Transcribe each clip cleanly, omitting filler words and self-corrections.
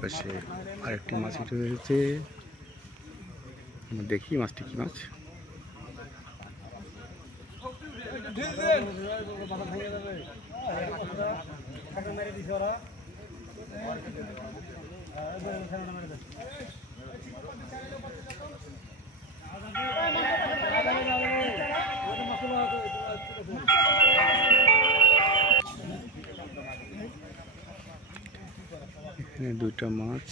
পাশে আরেকটি মাছ উঠে রয়েছে, দেখি মাছটি কি মাছ। এখানে দুইটা মাছ,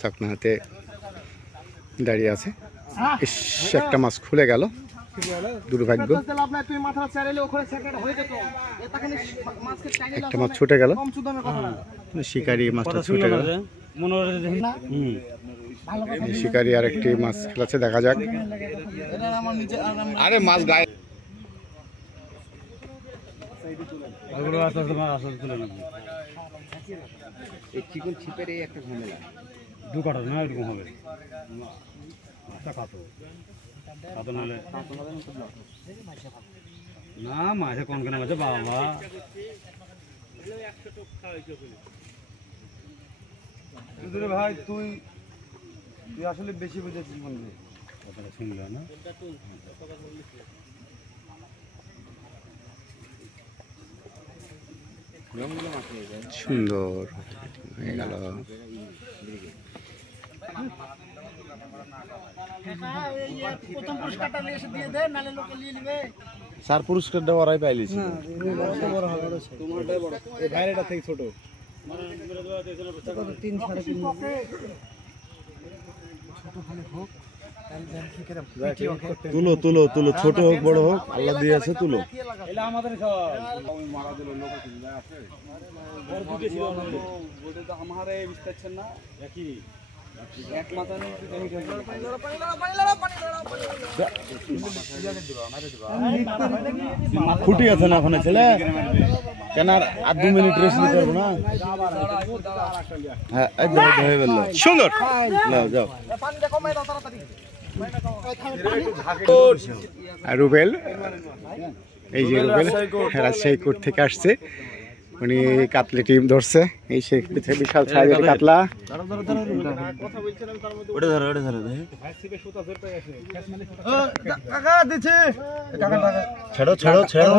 সাকনা হাতে দাঁড়িয়ে আছে। একটা মাছ খুলে গেল, দুর্ভাগ্য। একটা মাছ ছুটে গেল, শিকারি মাছটা ছুটে গেল। শিকারি আর একটি মাছ খেলাচ্ছে, দেখা যাক। আরে মাছ গায়ে চিকন ছিপের এই একটা ঝামেলা, দু কাটা না এরকম হবে না মাঝে কোন কেনা মাঝে বাবা ভাই তুই আসলে বেশি বুঝেছিস বন্ধু, কথাটা শুনল না। সুন্দর হয়ে গেল। স্যার পুরস্কারটা ওরাই পাইলিস, থেকে ছোট তুলো তুলো তুলো, ছোট হোক বড় হোক আল্লাহ দিয়েছে, তুলো। খুঁটি আছে না ওখানে ছেলে, কেন আর 2 মিনিট রেস্ট নিতে পারবো না? হ্যাঁ হয়ে গেল, সুন্দর। যাও রুবেল, এই যে রুবেল রাজশাহী কোর্ট থেকে আসছে, উনি কাতলা টিম ধরছে। এই সে বিশাল সাইজের কাতলা। ছেড়ো ছেড়ো ছেড়ো।